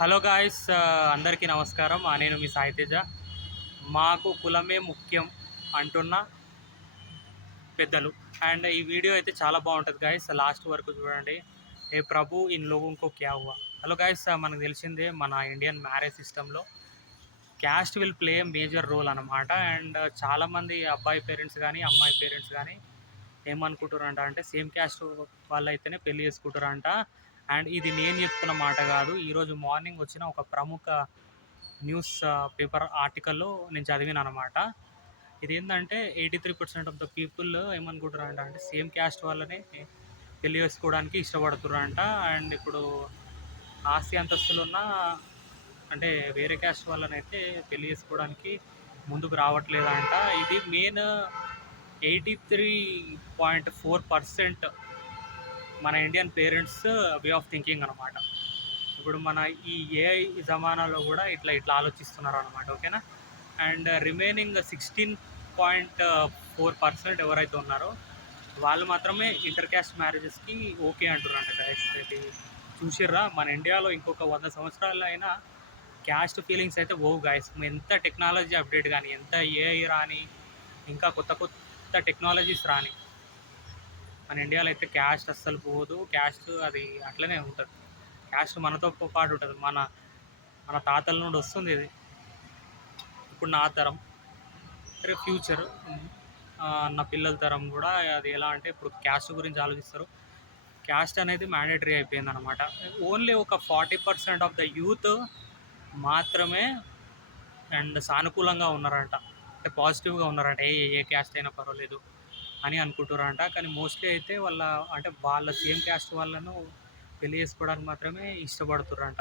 Hello guys, అందరికీ నమస్కారం. నేను మీ సాయితేజ. మాకు కులమే ముఖ్యం అంటున్న పెద్దలు. అండ్ ఈ వీడియో అయితే చాలా బాగుంటుంది గాయ్స్, లాస్ట్ వరకు చూడండి. ఏ ప్రభు ఇన్ లోగోంకో క్యా హువా. హలో గాయ్స్, మనకు తెలిసిందే మన ఇండియన్ మ్యారేజ్ సిస్టంలో caste will play major role అనమాట. అండ్ చాలామంది అబ్బాయి పేరెంట్స్ కానీ అమ్మాయి పేరెంట్స్ కానీ ఏమనుకుంటారంట అంటే సేమ్ క్యాస్ట్ వాళ్ళు అయితేనే పెళ్లి చేసుకుంటారంట. అండ్ ఇది నేను చెప్తున్న మాట కాదు, ఈరోజు మార్నింగ్ వచ్చిన ఒక ప్రముఖ న్యూస్ పేపర్ ఆర్టికల్లో నేను చదివిన అనమాట. ఇది ఏంటంటే 83% ఆఫ్ ద పీపుల్ ఏమనుకుంటారంట అంటే సేమ్ క్యాస్ట్ వాళ్ళనే పెళ్లి చేసుకోవడానికి ఇష్టపడుతున్నారంట. అండ్ ఇప్పుడు ఆస్తి అంతస్తులు ఉన్న అంటే వేరే క్యాస్ట్ వాళ్ళనైతే పెళ్లి చేసుకోవడానికి ముందుకు రావట్లేదంట. ఇది మెయిన్ 83.4% మన Indian parents way of thinking అనమాట. ఇప్పుడు మన ఈ ఏఐ జమానాలో కూడా ఇట్లా ఇట్లా ఆలోచిస్తున్నారు అనమాట. ఓకేనా. అండ్ రిమైనింగ్ 16.4% ఎవరైతే ఉన్నారో వాళ్ళు మాత్రమే ఇంటర్ క్యాస్ట్ మ్యారేజెస్కి ఓకే అంటున్నారంట గైస్. ఇది చూసిర్రా, మన ఇండియాలో ఇంకొక 100 సంవత్సరాలు అయినా క్యాస్ట్ ఫీలింగ్స్ అయితే ఓవు గాయస్. ఎంత టెక్నాలజీ అప్డేట్ కానీ, ఎంత ఏఐ రాని, ఇంకా కొత్త కొత్త టెక్నాలజీస్ రాని, మన ఇండియాలో అయితే క్యాస్ట్ అస్సలు పోదు. క్యాస్ట్ అది అట్లనే ఉంటుంది. క్యాస్ట్ మనతో పాటు ఉంటుంది. మన మన తాతల నుండి వస్తుంది ఇది. ఇప్పుడు నా తరం, రేపు ఫ్యూచర్ నా పిల్లల తరం కూడా అది ఎలా అంటే ఇప్పుడు క్యాస్ట్ గురించి ఆలోచిస్తారు. క్యాస్ట్ అనేది మ్యాండేటరీ అయిపోయింది అనమాట. ఓన్లీ ఒక 40% ఆఫ్ ద యూత్ మాత్రమే అండ్ సానుకూలంగా ఉన్నారంట, అంటే పాజిటివ్గా ఉన్నారంట. ఏ క్యాస్ట్ అయినా పర్వాలేదు అని అనుకుంటారంట. కానీ మోస్ట్లీ అయితే వాళ్ళ సేమ్ క్యాస్ట్ వాళ్ళను పెళ్లి చేసుకోవడానికి మాత్రమే ఇష్టపడుతుర్రంట.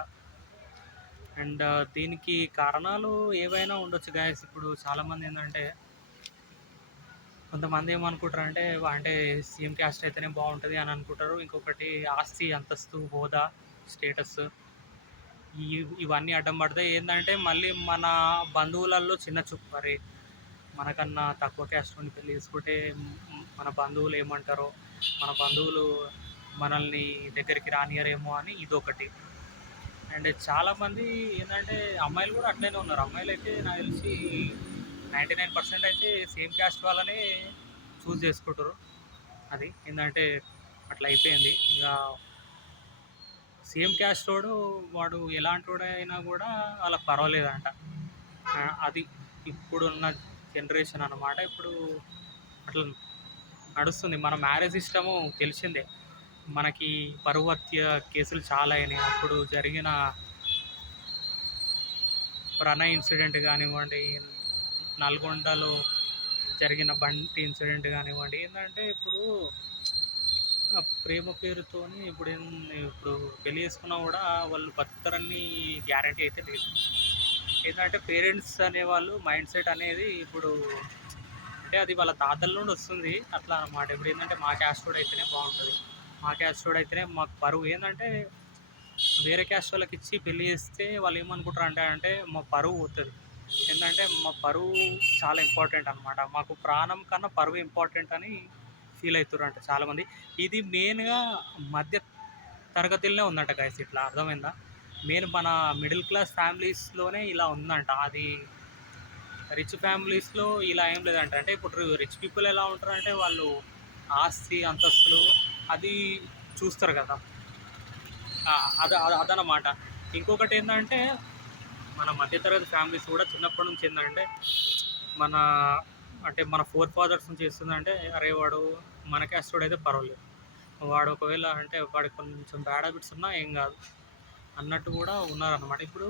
అండ్ దీనికి కారణాలు ఏవైనా ఉండొచ్చు గాయస్. ఇప్పుడు చాలామంది ఏంటంటే కొంతమంది ఏమనుకుంటారంటే అంటే సేమ్ క్యాస్ట్ అయితేనే బాగుంటుంది అని అనుకుంటారు. ఇంకొకటి ఆస్తి అంతస్తు హోదా స్టేటస్ ఇవన్నీ అడ్డం పడతాయి. ఏంటంటే మళ్ళీ మన బంధువులలో చిన్న చూపు, మరి మనకన్నా తక్కువ క్యాస్ట్ నుండి పెళ్లి చేసుకుంటే మన బంధువులు ఏమంటారో, మన బంధువులు మనల్ని దగ్గరికి రానియరేమో అని ఇదొకటి. అండ్ చాలామంది ఏంటంటే అమ్మాయిలు కూడా అట్లనే ఉన్నారు. అమ్మాయిలు అయితే నాకు తెలిసి 99% అయితే సేమ్ క్యాస్ట్ వాళ్ళనే చూస్ చేసుకుంటారు. అది ఏంటంటే అట్లా అయిపోయింది. ఇంకా సేమ్ క్యాస్ట్ వాడు ఎలాంటి వాడైనా కూడా వాళ్ళకి పర్వాలేదంట. అది ఇప్పుడున్న జనరేషన్ అన్నమాట. ఇప్పుడు అట్లా నడుస్తుంది. మన మ్యారేజ్ సిస్టము తెలిసిందే. మనకి పరువు హత్య కేసులు చాలా అయినాయి. అప్పుడు జరిగిన ప్రణయ్ ఇన్సిడెంట్ కానివ్వండి, నల్గొండలో జరిగిన బంటి ఇన్సిడెంట్ కానివ్వండి, ఏంటంటే ఇప్పుడు ప్రేమ పేరుతోని ఇప్పుడు పెళ్లి చేసుకున్నా కూడా వాళ్ళు బతుకుతారని గ్యారంటీ అయితే లేదు. ఏంటంటే పేరెంట్స్ అనేవాళ్ళు మైండ్ సెట్ అనేది ఇప్పుడు అంటే అది వాళ్ళ తాతల నుండి వస్తుంది అట్లా అన్నమాట. ఇప్పుడు ఏంటంటే మా క్యాస్ట్ కూడా అయితేనే బాగుంటుంది, మా క్యాస్ట్ కూడా అయితేనే మాకు పరువు. ఏంటంటే వేరే క్యాస్ట్ వాళ్ళకి ఇచ్చి పెళ్లి చేస్తే వాళ్ళు ఏమనుకుంటారు అంటే మా పరువు పోతుంది. ఏంటంటే మా పరువు చాలా ఇంపార్టెంట్ అనమాట, మాకు ప్రాణం కన్నా పరువు ఇంపార్టెంట్ అని ఫీల్ అవుతారంట చాలామంది. ఇది మెయిన్గా మధ్య తరగతిలోనే ఉందంట గైస్. ఇట్లా అర్థమైందా? మెయిన్ మన మిడిల్ క్లాస్ ఫ్యామిలీస్లోనే ఇలా ఉందంట. అది రిచ్ ఫ్యామిలీస్లో ఇలా ఏం లేదంట. అంటే ఇప్పుడు రిచ్ పీపుల్ ఎలా ఉంటారంటే వాళ్ళు ఆస్తి అంతస్తులు అది చూస్తారు కదా, అదనమాట. ఇంకొకటి ఏంటంటే మన మధ్యతరగతి ఫ్యామిలీస్ కూడా చిన్నప్పటి నుంచి ఏంటంటే మన మన ఫాదర్స్ నుంచి చేస్తుందంటే అరే వాడు మన క్యాస్ట్ అయితే పర్వాలేదు, వాడు ఒకవేళ అంటే వాడికి కొంచెం బ్యాడ్ హ్యాబిట్స్ ఉన్నా ఏం కాదు అన్నట్టు కూడా ఉన్నారన్నమాట. ఇప్పుడు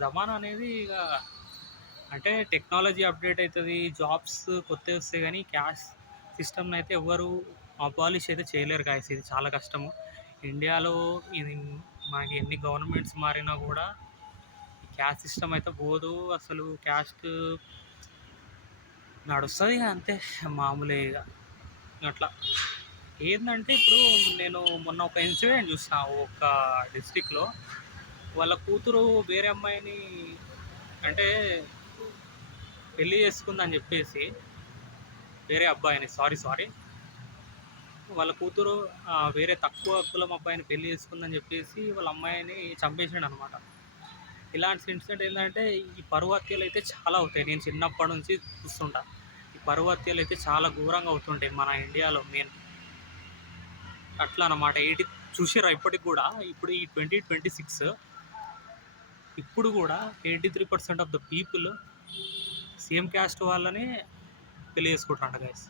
జమానా అనేది ఇక అంటే టెక్నాలజీ అప్డేట్ అవుతుంది, జాబ్స్ కొత్తవి వస్తాయి, కానీ క్యాస్ట్ సిస్టమ్ని అయితే ఎవరు అబాలిష్ అయితే చేయలేరు గాయస్. ఇది చాలా కష్టము. ఇండియాలో ఇది మనకి ఎన్ని గవర్నమెంట్స్ మారినా కూడా క్యాస్ట్ సిస్టమ్ అయితే పోదు. అసలు క్యాస్ట్ నడుస్తుంది అంతే, మామూలే ఇక అట్లా. ఏంటంటే ఇప్పుడు నేను మొన్న ఒక ఇన్సిడెంట్ చూసిన. ఒక డిస్టిక్లో వాళ్ళ కూతురు వేరే అమ్మాయిని అంటే పెళ్ళి చేసుకుందని చెప్పేసి, వేరే అబ్బాయిని సారీ వాళ్ళ కూతురు వేరే తక్కువ కులం అబ్బాయిని పెళ్లి చేసుకుందని చెప్పేసి వాళ్ళ అమ్మాయిని చంపేసాడు అనమాట. ఇలాంటి ఇన్సిడెంట్ ఏంటంటే ఈ పరువు హత్యలు అయితే చాలా అవుతాయి. నేను చిన్నప్పటి నుంచి చూస్తుంటా. ఈ పరువు హత్యలు అయితే చాలా ఘోరంగా అవుతుంటాయి మన ఇండియాలో మెయిన్. అట్లా అన్నమాట. చూసిర్రా ఇప్పటికి కూడా ఇప్పుడు ఈ 2026 ఇప్పుడు కూడా 83% of the people same caste వాళ్ళని పెళ్లి చేసుకుంటారంట గైస్.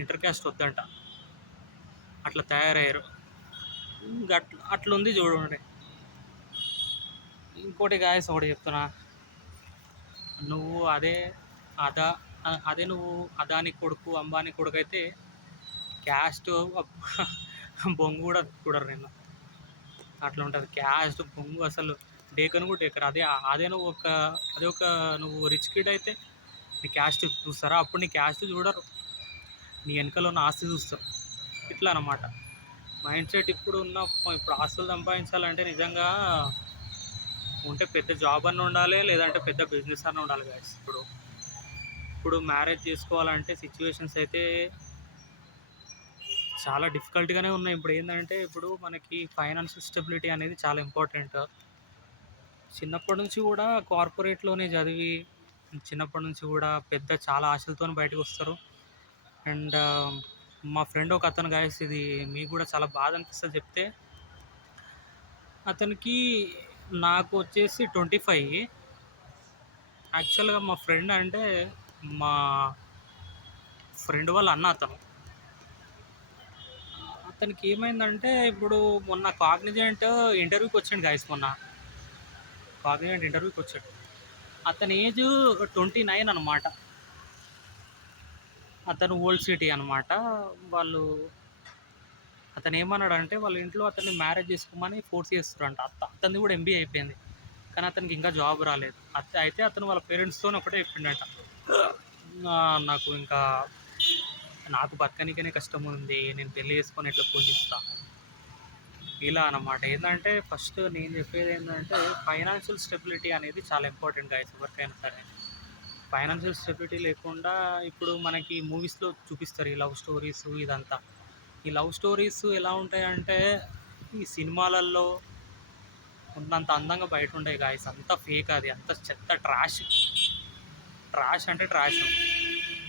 ఇంటర్ క్యాస్ట్ వద్దంట. అట్లా తయారయ్యారు. ఇంకా అట్లా ఉంది చూడండి. ఇంకోటి గాయస్ ఒకటి చెప్తున్నా, నువ్వు అదా అదే నువ్వు అదాని కొడుకు అంబానీ కొడుకు అయితే క్యాస్ట్ బొంగు కూడా చూడరు నేను. అట్లా ఉంటుంది క్యాస్ట్ బొంగు, అసలు డేకను కూడా డేకరు. అదే నువ్వు రిచ్ కిడ్ అయితే నీ క్యాస్ట్ చూస్తారా? అప్పుడు నీ క్యాస్ట్ చూడరు, నీ వెనకలో ఉన్న ఆస్తి చూస్తారు. ఇట్లా అన్నమాట మైండ్ సెట్. ఇప్పుడు ఆస్తులు సంపాదించాలంటే నిజంగా ఉంటే పెద్ద జాబ్ అన్న ఉండాలి, లేదంటే పెద్ద బిజినెస్ అన్న ఉండాలి గాయస్. ఇప్పుడు మ్యారేజ్ చేసుకోవాలంటే సిచ్యువేషన్స్ అయితే చాలా డిఫికల్ట్గానే ఉన్నాయి. ఇప్పుడు మనకి ఫైనాన్షియల్ స్టెబిలిటీ అనేది చాలా ఇంపార్టెంట్. చిన్నప్పటి నుంచి కూడా కార్పొరేట్లోనే చదివి చిన్నప్పటి నుంచి కూడా చాలా ఆశలతో బయటకు వస్తారు. అండ్ మా ఫ్రెండ్ ఒక అతను గాయస్, ఇది మీకు కూడా చాలా బాధ అనిపిస్తుంది చెప్తే. అతనికి నాకు వచ్చేసి 25. యాక్చువల్గా మా ఫ్రెండ్ అంటే మా ఫ్రెండ్ వాళ్ళ అన్న. అతనికి ఏమైందంటే ఇప్పుడు మొన్న కాగ్నిజెంట్ ఇంటర్వ్యూకి వచ్చాడు గాయస్. కాగ్నిజెంట్ ఇంటర్వ్యూకి వచ్చాడు. అతని ఏజ్ 29 అనమాట. అతను ఓల్డ్ సిటీ అనమాట. అతను ఏమన్నాడంటే వాళ్ళ ఇంట్లో అతన్ని మ్యారేజ్ చేసుకోమని ఫోర్స్ చేస్తారంట. అతనిది కూడా MBA అయిపోయింది, కానీ అతనికి ఇంకా జాబ్ రాలేదు. అయితే అతను వాళ్ళ పేరెంట్స్తో ఒకటే చెప్పిండట, నాకు బతకనికనే కష్టం ఉంది, నేను పెళ్లి చేసుకొని ఎట్లా పూజిస్తా ఇలా అన్నమాట. ఏంటంటే ఫస్ట్ నేను చెప్పేది ఏంటంటే ఫైనాన్షియల్ స్టెబిలిటీ అనేది చాలా ఇంపార్టెంట్ గాయస్ ఎవరికైనా సరే. ఫైనాన్షియల్ స్టెబిలిటీ లేకుండా ఇప్పుడు మనకి మూవీస్లో చూపిస్తారు ఈ లవ్ స్టోరీస్ ఇదంతా. ఈ లవ్ స్టోరీస్ ఎలా ఉంటాయంటే ఈ సినిమాలలో ఉన్నంత అందంగా బయట ఉంటాయి గాయస్. అంతా ఫేక్, అది అంత చెత్త ట్రాష్ అంటే ట్రాష్.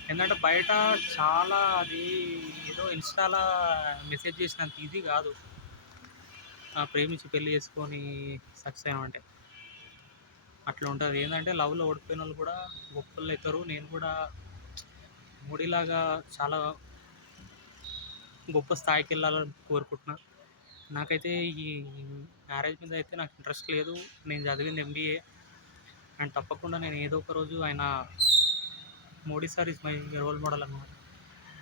ఎందుకంటే బయట చాలా అది ఏదో ఇన్స్టాలో మెసేజ్ చేసినంత ఈజీ కాదు ప్రేమించి పెళ్లి చేసుకొని సక్సెస్ అయినామంటే. అట్లా ఉంటుంది. ఏంటంటే లవ్లో ఓడిపోయిన వాళ్ళు కూడా గొప్పలు అవుతారు. నేను కూడా మోడీలాగా చాలా గొప్ప స్థాయికి వెళ్ళాలని కోరుకుంటున్నా. నాకైతే ఈ మ్యారేజ్ మీద అయితే నాకు ఇంట్రెస్ట్ లేదు. నేను చదివింది MBA. అండ్ తప్పకుండా నేను ఏదో ఒక రోజు Modi sir is my role model అన్నమాట.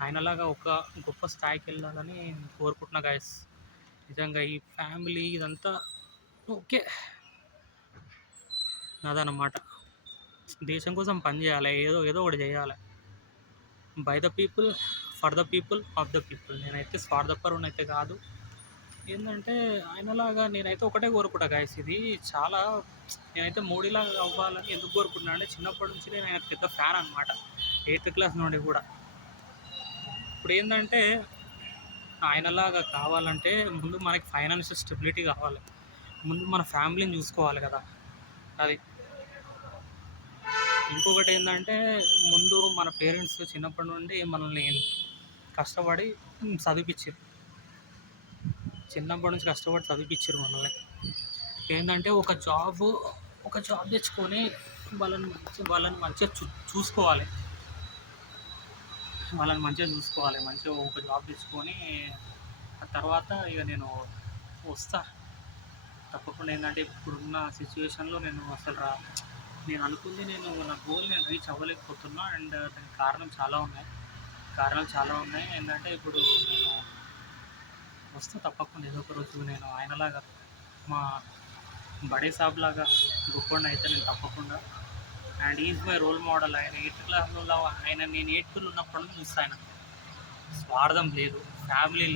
ఆయనలాగా ఒక గొప్ప స్థాయికి వెళ్ళాలని కోరుకుంటున్నా గాయస్. నిజంగా ఈ ఫ్యామిలీ ఇదంతా ఓకే అదనమాట. దేశం కోసం పనిచేయాలి, ఏదో ఒకటి చేయాలి. By the people, for the people, of the people. నేనైతే స్వార్థపరుని అయితే కాదు. ఏంటంటే ఆయనలాగా నేనైతే ఒకటే కోరుకుంటా గాయస్. ఇది చాలా నేనైతే మోడీలాగా అవ్వాలని ఎందుకు కోరుకుంటున్నా అంటే చిన్నప్పటి నుంచి నేను ఆయన పెద్ద ఫ్యాన్ అనమాట, 8th క్లాస్ నుండి కూడా. ఇప్పుడు ఏంటంటే ఆయనలాగా కావాలంటే ముందు మనకి ఫైనాన్షియల్ స్టెబిలిటీ కావాలి, ముందు మన ఫ్యామిలీని చూసుకోవాలి కదా. అది ఇంకొకటి ఏంటంటే ముందు మన పేరెంట్స్ చిన్నప్పటి నుండి మనల్ని కష్టపడి చదివించారు, చిన్నప్పటి నుంచి కష్టపడి చదివించారు మనల్ని. ఏంటంటే ఒక జాబ్ తెచ్చుకొని వాళ్ళని మంచిగా చూసుకోవాలి, మంచిగా ఒక జాబ్ తెచ్చుకొని ఆ తర్వాత ఇక నేను వస్తా తప్పకుండా. ఏంటంటే ఇప్పుడున్న సిచ్యువేషన్లో నేను అనుకుంది నా గోల్ నేను రీచ్ అవ్వలేకపోతున్నా. అండ్ దానికి కారణాలు చాలా ఉన్నాయి. ఏంటంటే ఇప్పుడు నేను వస్తే తప్పకుండా ఏదో ఒక రోజు నేను ఆయనలాగా మా బడే సాబ్ లాగా గొప్పవాడిని అయితే నేను తప్పకుండా. And is my role model. ఆయన 8th క్లాస్లో నేను 8th ఉన్నప్పటి నుంచి చూస్తాను. స్వార్థం లేదు, ఫ్యామిలీ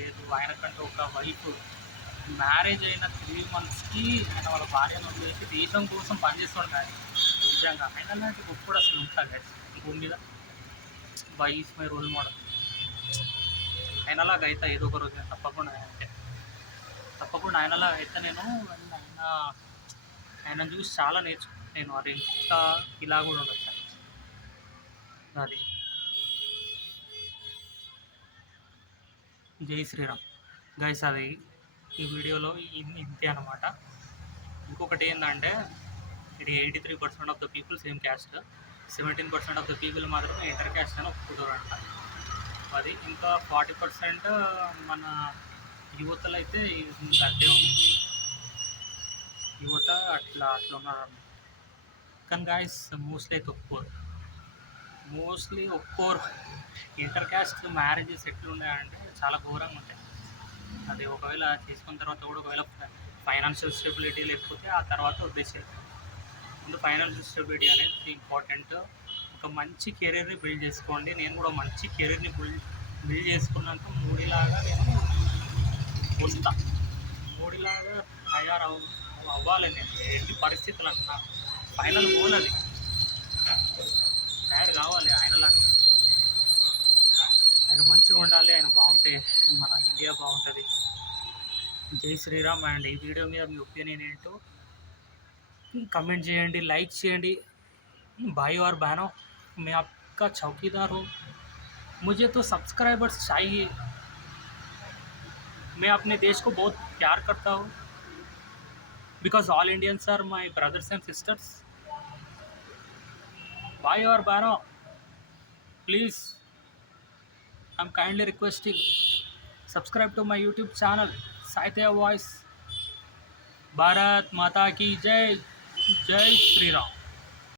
లేదు. ఆయనకంటే ఒక వైఫ్, మ్యారేజ్ అయిన 3 monthsకి ఆయన వాళ్ళ భార్యను వదిలేసి దేశం కోసం పనిచేస్తాడు కానీ నిజంగా ఆయన లాంటి గొప్పడు అసలు ఉంటాడు కదా భూమి మీద. By is my role model. ఆయనలాగా అయితే ఏదో ఒక రోజు నేను తప్పకుండా కూడా ఆయనలా అయితే నేను ఆయన ఆయనను చూసి చాలా నేర్చుకున్నాను నేను. అరే ఇంకా ఇలా కూడా ఉండొచ్చా అది. జై శ్రీరామ్ గైస్. అది ఈ వీడియోలో ఇంతే అనమాట. ఇంకొకటి ఏంటంటే ఇది 83% of the people same caste, 17% of the people మాత్రమే ఇంటర్ క్యాస్ట్ అని ఒప్పుకుంటారంట. అది ఇంకా 40% మన యువతలో అయితే గట్టే ఉంది. యువత అట్లా ఉన్నారు. కానీ గాయస్ మోస్ట్లీ అయితే ఒప్పుకోరు. ఇంటర్ క్యాస్ట్ మ్యారేజెస్ ఎట్లున్నాయంటే చాలా ఘోరంగా ఉంటాయి. అది ఒకవేళ చేసుకున్న తర్వాత కూడా ఒకవేళ ఫైనాన్షియల్ స్టెబిలిటీ లేకపోతే ఆ తర్వాత వదిలేసేది. ముందు ఫైనాన్షియల్ స్టెబిలిటీ అనేది ఇంపార్టెంట్. ఒక మంచి కెరీర్ని బిల్డ్ చేసుకోండి. నేను కూడా మంచి కెరీర్ని బిల్డ్ చేసుకున్నాక మోడీలాగా నేను వస్తా. మోడీలాగా అవ్వాలి నేను ఎన్ని పరిస్థితులు అన్నా. ఫైనల్ గోల్ అది, తయారు కావాలి ఆయనలా. ఆయన మంచిగా ఉండాలి, ఆయన బాగుంటే మన ఇండియా బాగుంటుంది. జై శ్రీరామ్. అండ్ ఈ వీడియో మీద మీ ఒపీనియన్ ఏంటో कमेंट చేయండి, लाइक చేయండి. भाई और बहनों, मैं आपका चौकीदार हूँ, मुझे तो सब्सक्राइबर्स चाहिए. मैं अपने देश को बहुत प्यार करता हूँ because all Indians are my brothers and sisters. भाई और बहनों, please I am kindly requesting subscribe to my YouTube channel Sahitya voice. Bharat Mata की जय. जय श्री राम.